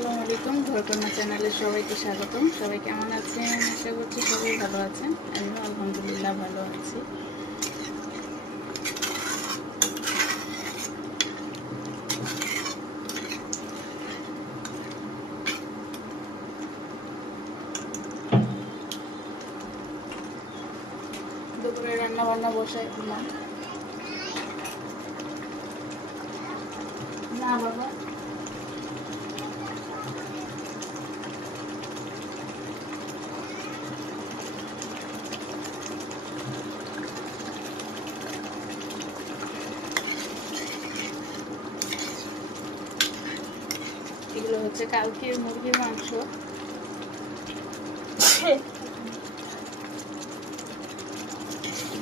আসসালামু আলাইকুম চ্যানেলে সবাইকে স্বাগতম। সবাই কেমন আছেন? আশা করছি সবাই ভালো আছেন। আমিও আলহামদুলিল্লাহ ভালো আছি। দুপুরে রান্না বান্না বসাই দিলাম না বাবা এগুলো হচ্ছে কালকের মুরগির মাংস।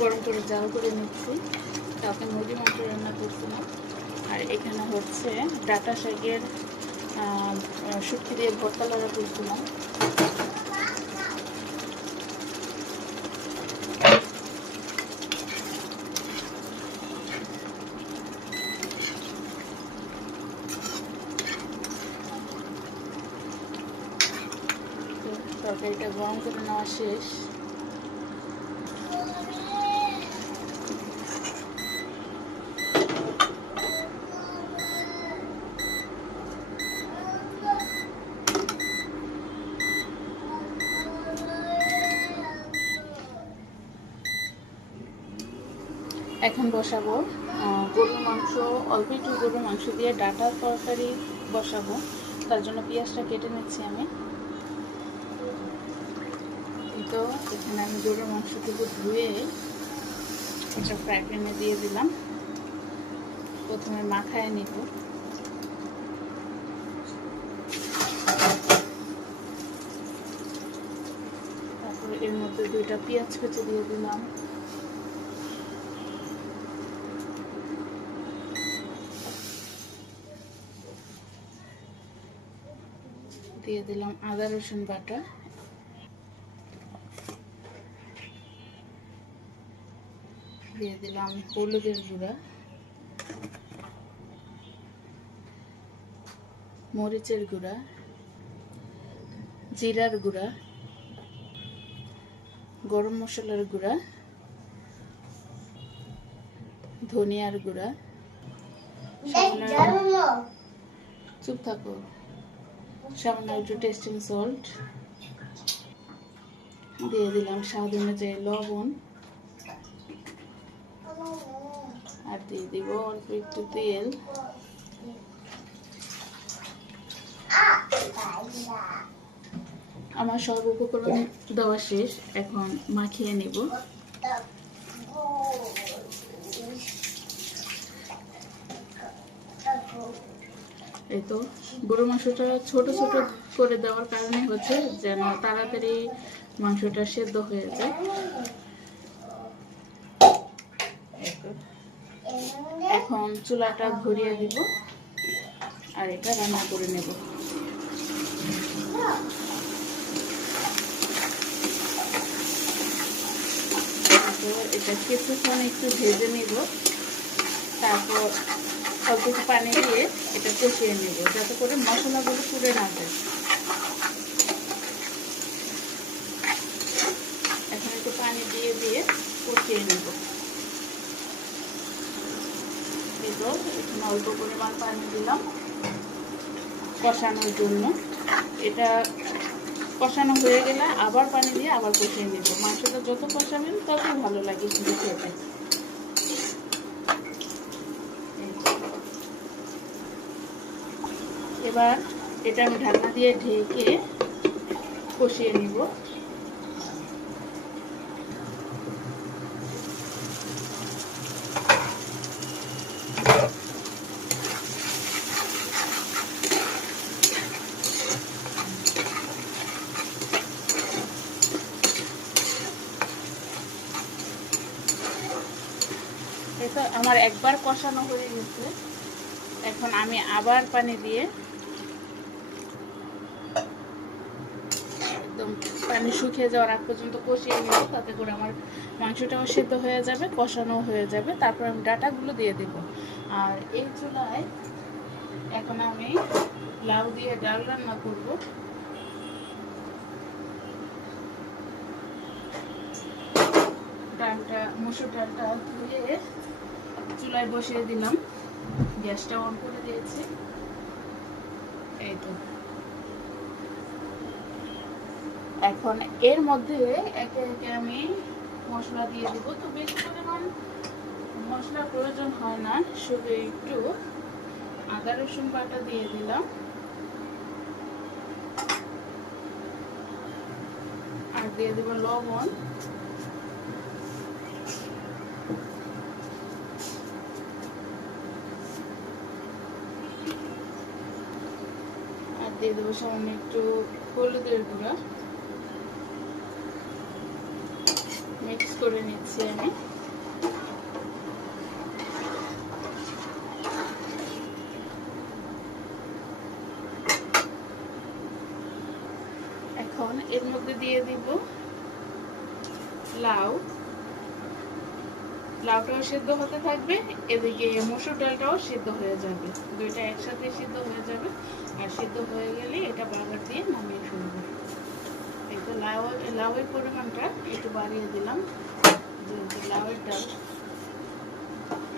গরম করে জাল করে নিচ্ছি। কালকে মুরগির মাংস রান্না করছিলাম। আর এখানে হচ্ছে ডাটা শাকের শুটকি দিয়ে ভর্তা লাগা করছিলাম তো তরকারিটা গরম করে নেওয়া শেষ। এখন বসাবো। গরুর মাংস, অল্প একটু গরুর মাংস দিয়ে ডাটার তরকারি বসাবো। তার জন্য পেঁয়াজটা কেটে নিচ্ছি আমি। তো এখানে আমি গরুর মাংসটুকু ধুয়ে একটা ফ্রাই প্যানে দিয়ে দিলাম। প্রথমে মাখায় নিব। তারপরে এর মধ্যে দুইটা পেঁয়াজ কুচি দিয়ে দিলাম। দিয়ে দিলাম আদা রসুন বাটা। দিয়ে দিলাম হলুদের গুঁড়া, মরিচের গুঁড়া, জিরার গুঁড়া, গরম মশলার গুঁড়া, ধনিয়ার গুঁড়া। চুপ থাকো। সামান্য একটু টেস্টিং সল্ট দিয়ে দিলাম স্বাদ অনুযায়ী লবণ। আর দিয়ে দিব অল্প একটু তেল আমার সব উপকরণ দেওয়া শেষ, এখন মাখিয়ে নিব এই তো গরু মাংসটা ছোট ছোট করে দেওয়ার কারণে হচ্ছে যেন তাড়াতাড়ি মাংসটা সেদ্ধ হয়ে যায়। এখন চুলাটা ধরিয়ে দিব আর এটা রান্না করে নেব। এটা কিছুক্ষণ একটু ভেজে নিব। তারপর অল্প পানি দিয়ে এটা কষিয়ে নেব, যাতে করে মশলাগুলো পুড়ে না যায়। এখন একটু পানি দিয়ে দিয়ে কষিয়ে নেব এই তো এখানে অল্প পরিমাণ পানি দিলাম কষানোর জন্য। এটা কষানো হয়ে গেলে আবার পানি দিয়ে আবার কষিয়ে নেব। মাংসটা যত কষাবেন ততই ভালো লাগে কিন্তু খেতে। এবার এটা আমি ঢাকনা দিয়ে ঢেকে কষিয়ে নিব এটা আমার একবার কষানো হয়ে গেছে। এখন আমি আবার পানি দিয়ে একদম পানি শুকিয়ে যাওয়ার আগ পর্যন্ত কষিয়ে নিব, তাতে করে আমার মাংসটাও সিদ্ধ হয়ে যাবে কষানো হয়ে যাবে। তারপর আমি ডাটাগুলো দিয়ে দেব। আর এই চুলায় এখন আমি লাউ দিয়ে ডাল রান্না করব। ডালটা, মুসুর ডালটা ধুয়ে চুলায় বসিয়ে দিলাম। গ্যাসটা অন করে দিয়েছি। এই তো। এখন এর মধ্যে একে একে আমি মশলা দিয়ে দিব। তো বেশি পরিমাণ মশলা প্রয়োজন হয় না, শুধু একটু আদা, রসুন বাটা দিয়ে দিলাম। আর দিয়ে দেবো লবণ আর দিয়ে দেবো সামান্য একটু হলুদের গুঁড়া। মিক্স করে নিচ্ছি আমি। এখন এর মধ্যে দিয়ে দিব লাউ। লাউটাও সিদ্ধ হতে থাকবে, এদিকে মসুর ডালটাও সিদ্ধ হয়ে যাবে। দুইটা একসাথে সিদ্ধ হয়ে যাবে। আর সিদ্ধ হয়ে গেলে এটা বাগার দিয়ে নামিয়ে ফেলব। এই তো লাউ, লাউয়ের পরিমাণটা একটু বাড়িয়ে দিলাম, যেহেতু লাউয়ের ডাল।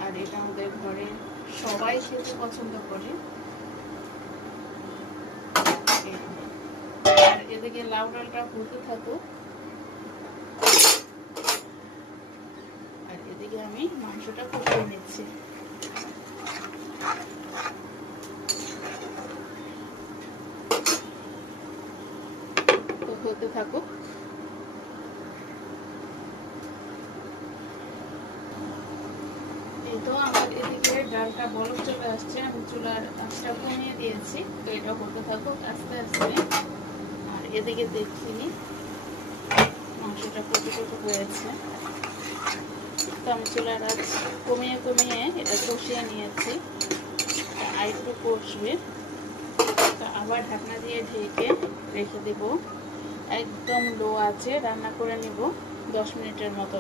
আর এটা আমাদের ঘরে সবাই খেতে পছন্দ করে। আর এদিকে লাউ ডালটা হতে থাকুক আর এদিকে আমি মাংসটা কষিয়ে নিচ্ছি। হতে থাকুক। তো আমার এদিকে ডালটা বরফ চলে আসছে, আমি চুলার আঁচটা কমিয়ে দিয়েছি, তো এটা হতে থাকুক আস্তে আস্তে। আর এদিকে দেখি মাংসটা কতটুকু হয়েছে। তো আমি চুলার কমিয়ে কমিয়ে এটা কষিয়ে নিয়েছি। আর একটু কষবে। আবার ঢাকনা দিয়ে ঢেকে রেখে দেব। একদম লো আছে রান্না করে নিব দশ মিনিটের মতো।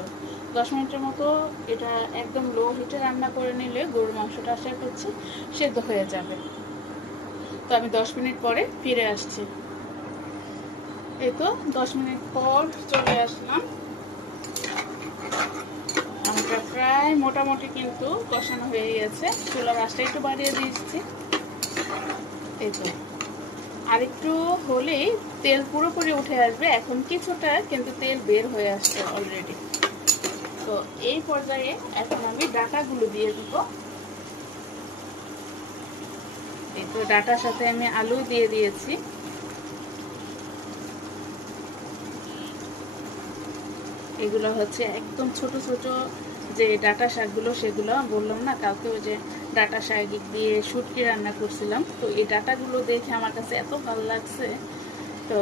দশ মিনিটের মতো এটা একদম লো হিটে রান্না করে নিলে গরুর মাংসটা আশা করছি সেদ্ধ হয়ে যাবে। তো আমি দশ মিনিট পরে ফিরে আসছি। এই তো দশ মিনিট পর চলে আসলাম। প্রায় মোটামুটি কিন্তু কষানো হয়ে গেছে চুলা আঁচটা একটু বাড়িয়ে দিয়েছি। এই তো। আর একটু হলেই তেল পুরোপুরি উঠে আসবে। এখন কিছুটা কিন্তু তেল বের হয়ে আসছে অলরেডি তো এই পর্যায়ে এখন আমি ডাটাগুলো দিয়ে দিব। এই তো ডাটার সাথে আমি আলু দিয়ে দিয়েছি। এগুলো হচ্ছে একদম ছোট ছোট যে ডাটা শাকগুলো সেগুলো বললাম না কালকে ওই যে ডাটা শাক দিয়ে শুটকি রান্না করছিলাম। তো এই ডাটাগুলো দেখে আমার কাছে এত ভালো লাগছে। তো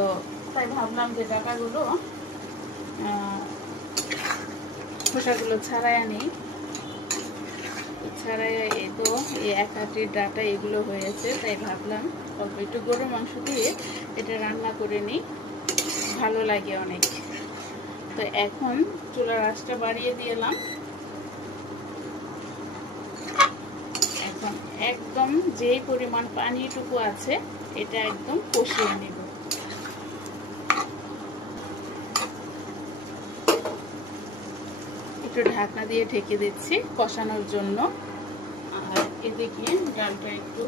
তাই ভাবলাম যে ডাটাগুলো খোসাগুলো ছাড়াই আনি। ছাড়াই এই তো এই এক হাতির ডাটা এগুলো হয়েছে, তাই ভাবলাম অল্প একটু গরু মাংস দিয়ে এটা রান্না করে নিই। ভালো লাগে অনেক। তো এখন চুলার আঁচটা বাড়িয়ে দিলাম এখন একদম যে পরিমাণ পানিটুকু আছে, এটা একদম কষিয়ে নেব। একটু ঢাকনা দিয়ে ঢেকে দিচ্ছি কষানোর জন্য। আর এদিকে ডালটা একটু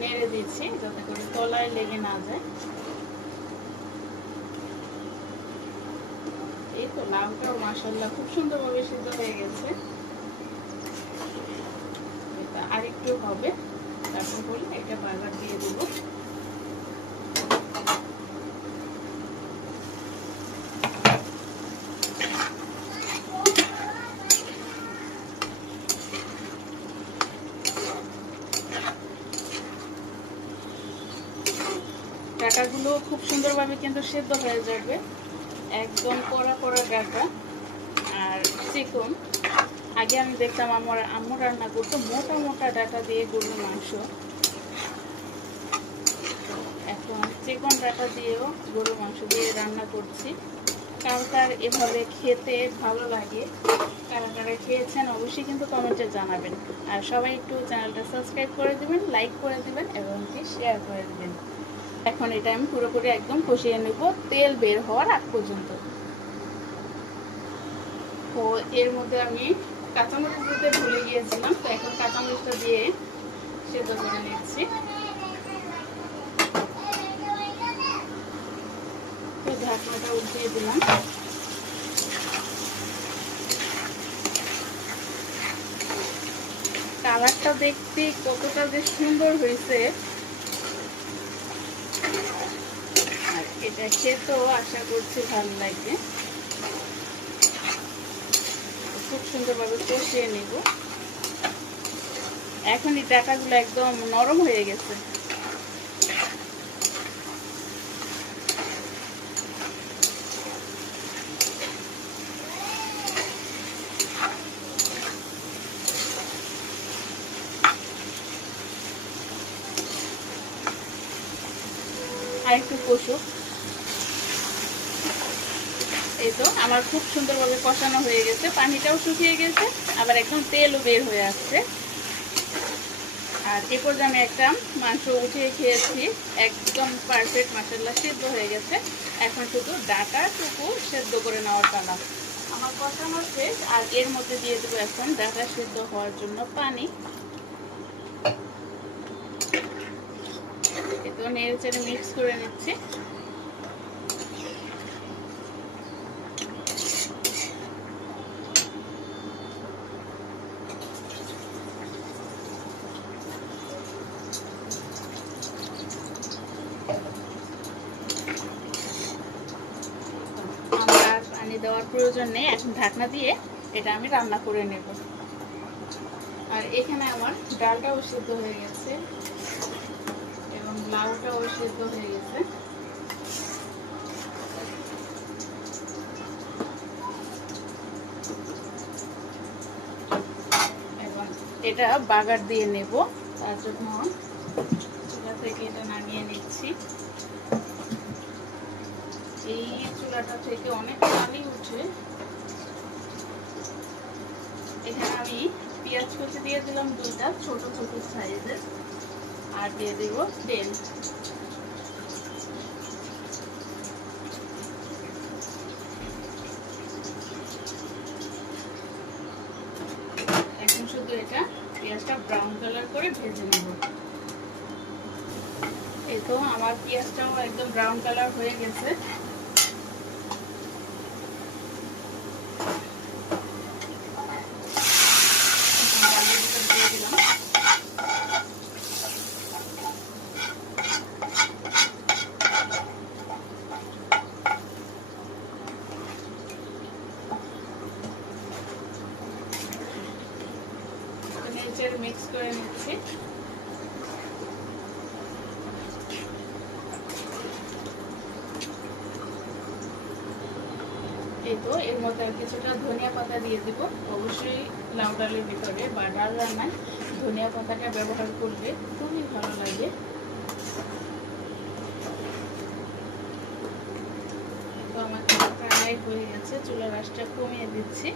নেড়ে দিচ্ছি যাতে করে তলায় লেগে না যায়। এই তো লাউটাও মাসাল্লাহ খুব সুন্দরভাবে সিদ্ধ হয়ে গেছে। এটা আরেকটু হবে। তারপর হলে এটা বারবার দিয়ে দেব। ডাটাগুলো খুব সুন্দরভাবে কিন্তু সেদ্ধ হয়ে যাবে। একদম কড়া কড়া ডাটা আর চিকন। আগে আমি দেখতাম আমার আম্মু রান্না করতো, মোটা মোটা ডাটা দিয়ে গরুর মাংস। এখন চিকন ডাটা দিয়েও গরুর মাংস দিয়ে রান্না করছি। তার এভাবে খেতে ভালো লাগে, কারা কারা খেয়েছেন অবশ্যই কিন্তু কমেন্টে জানাবেন। আর সবাই একটু চ্যানেলটা সাবস্ক্রাইব করে দেবেন লাইক করে দেবেন এবং কি শেয়ার করে দেবেন। এখন এটা আমি পুরোপুরি একদম কষিয়ে নেব, তেল বের হওয়ার আগ পর্যন্ত। তো এর মধ্যে আমি কাঁচামরিচ দিতে ভুলে গিয়েছিলাম, তো এখন কাঁচামরিচটা দিয়ে সেদ্ধ করে নিচ্ছি। তো ঢাকনাটা উঠিয়ে দিলাম। কালারটা দেখতে কতটা যে সুন্দর হয়েছে। আর এটা খেতেও আশা করছি ভালো লাগবে খুব সুন্দরভাবে কষিয়ে নিব। এখন এই ডাটাগুলো একদম নরম হয়ে গেছে। আর একটু কষুক। এই তো, আমার খুব সুন্দরভাবে কষানো হয়ে গেছে, পানিটাও শুকিয়ে গেছে, আবার একদম তেলও বের হয়ে আসছে। আর এ পর্যায়ে আমি একটা মাংস উঠিয়ে খেয়েছি, একদম পারফেক্ট মাসাল্লা সেদ্ধ হয়ে গেছে। এখন শুধু ডাটাটুকু সেদ্ধ করে নেওয়ার পালা। আমার কষানো শেষ, আর এর মধ্যে দিয়ে দেবো এখন ডাটা সেদ্ধ হওয়ার জন্য পানি। এ তো নেড়ে চেড়ে মিক্স করে নিচ্ছি আমার আর পানি দেওয়ার প্রয়োজন নেই। এখন ঢাকনা দিয়ে এটা আমি রান্না করে নেব। আর এখানে আমার ডালটাও সিদ্ধ হয়ে গেছে এবং লাউটাও সিদ্ধ হয়ে গেছে। এটা বাগার দিয়ে নেব। তার জন্য চুলা থেকে এটা নামিয়ে নিচ্ছি। এই চুলাটা থেকে অনেক পানি উঠে, এখানে আমি পেঁয়াজ কুচি দিয়ে দিলাম দুইটা ছোট ছোট সাইজের, আর দিয়ে দেব তেল। এখন শুধু এটা পেঁয়াজটা ব্রাউন কালার করে ভেজে নেব। এই তো আমার পেঁয়াজটাও একদম ব্রাউন কালার হয়ে গেছে এখন ডালের ভিতর দিয়ে দিলাম নেচের মিক্স করে নিচ্ছি এই তো এর মধ্যে কিছুটা ধনিয়া পাতা দিয়ে দিব। অবশ্যই লাউ ডালের ভিতরে বা ডাল রান্নায় ধনিয়া পাতাটা ব্যবহার করলে খুবই ভালো লাগে। তো আমার হয়ে গেছে, চুলার আঁচটা কমিয়ে দিচ্ছি।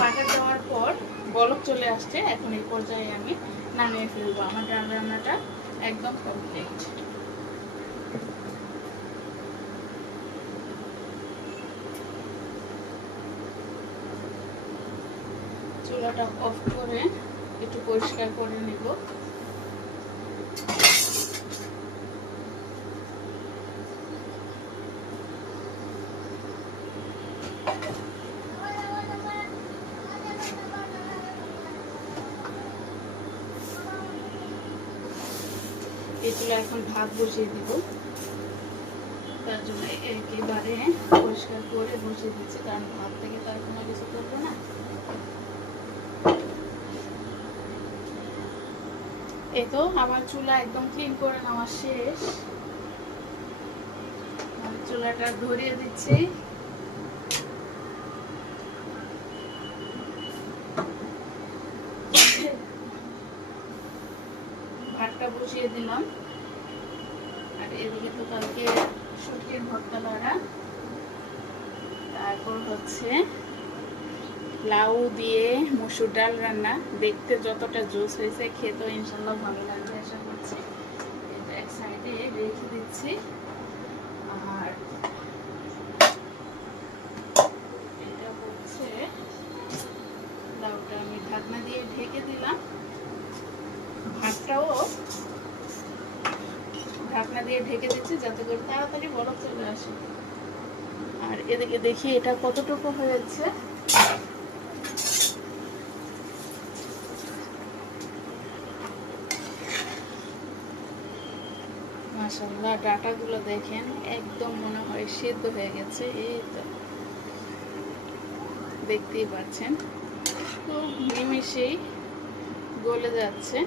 বাটার দেওয়ার পর বলক চলে আসছে, এখন এই পর্যায়ে আমি নামিয়ে ফেলব। আমার ডাল রান্নাটা একদম কমপ্লিট চুলাটা অফ করে একটু পরিষ্কার করে নেব। চুলা এখন ভাত বসিয়ে দিব। তার জন্য একেবারে পরিষ্কার করে বসিয়ে দিচ্ছি, কারণ ভাত থেকে তার কোনো কিছু করব না। এই তো আমার চুলা একদম ক্লিন করে নেওয়া শেষ। চুলাটা ধরিয়ে দিচ্ছি। ভাতটা বসিয়ে দিলাম। এদিকে তো কালকে শুটকির ভর্তা লড়া তারপর হচ্ছে লাউ দিয়ে মসুর ডাল রান্না। দেখতে যতটা জুস হয়েছে, খেতেও ইনশাল্লাহ ভালো লাগবে, আশা করছি। এটা এক সাইডে রেখে দিচ্ছি আর এটা হচ্ছে লাউটা আমি ঢাকনা দিয়ে ঢেকে দিলাম ভাতটাও ঢাকনা দিয়ে ঢেকে দিচ্ছি যাতে করে তাড়াতাড়ি বরফ চলে আসে। আর এদিকে দেখি এটা কতটুকু হয়েছে। মাসাল্লাহ দেখেন, একদম মনে হয় সিদ্ধ হয়ে গেছে। এই তো, দেখতেই পাচ্ছেন। খুব নিমিশেই গলে যাচ্ছে।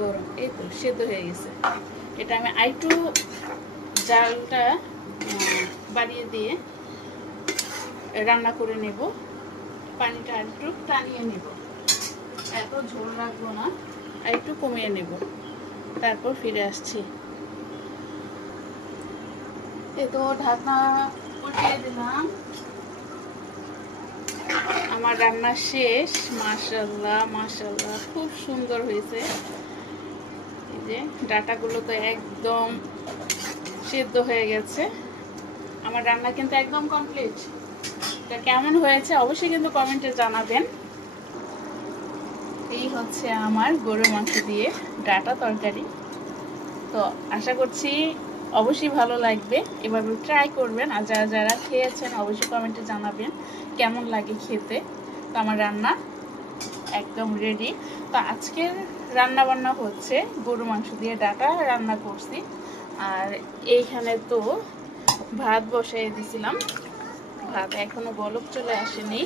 গরম, এই তো সেদ্ধ হয়ে গেছে। এটা আমি আইটু জালটা বাড়িয়ে দিয়ে রান্না করে নেব। পানিটা একটু টানিয়ে নেব। এত ঝোল রাখব না আর একটু কমিয়ে নেব। তারপর ফিরে আসছি। এ তো ঢাকনা উল্টিয়ে দিলাম। আমার রান্না শেষ মাশাল্লাহ মাশাল্লাহ খুব সুন্দর হয়েছে। যে ডাটাগুলো তো একদম সিদ্ধ হয়ে গেছে। আমার রান্না কিন্তু একদম কমপ্লিট তা কেমন হয়েছে অবশ্যই কিন্তু কমেন্টে জানাবেন। এই হচ্ছে আমার গরুর মাংস দিয়ে ডাটা তরকারি। তো আশা করছি অবশ্যই ভালো লাগবে। এভাবে ট্রাই করবেন আর যারা যারা খেয়েছেন অবশ্যই কমেন্টে জানাবেন কেমন লাগে খেতে। তো আমার রান্না একদম রেডি তো আজকের রান্না বান্না হচ্ছে গরু মাংস দিয়ে ডাটা রান্না করছি। আর এইখানে তো ভাত বসাই দিছিলাম। ভাত এখনও বলক চলে আসেনি।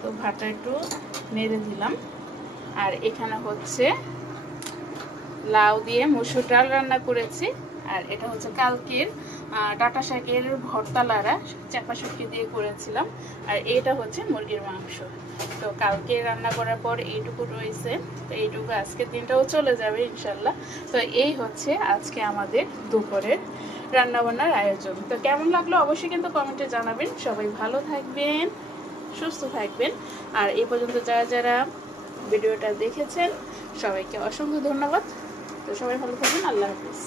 তো ভাতটা একটু নেড়ে দিলাম। আর এখানে হচ্ছে লাউ দিয়ে মসুর ডাল রান্না করেছি। আর এটা হচ্ছে কালকের ডাটা শাকের ভর্তা লাড়া চাপা শুটকি দিয়ে করেছিলাম। আর এটা হচ্ছে মুরগির মাংস। তো কালকে রান্না করার পর এইটুকু রয়েছে। তো এইটুকু আজকে দিনটাও চলে যাবে ইনশাল্লাহ। তো এই হচ্ছে আজকে আমাদের দুপুরের রান্নাবান্নার আয়োজন। তো কেমন লাগল অবশ্যই কিন্তু কমেন্টে জানাবেন। সবাই ভালো থাকবেন, সুস্থ থাকবেন। আর এই পর্যন্ত যারা যারা ভিডিওটা দেখেছেন, সবাইকে অসংখ্য ধন্যবাদ। তো সবাই ভালো থাকবেন, আল্লাহ হাফিজ।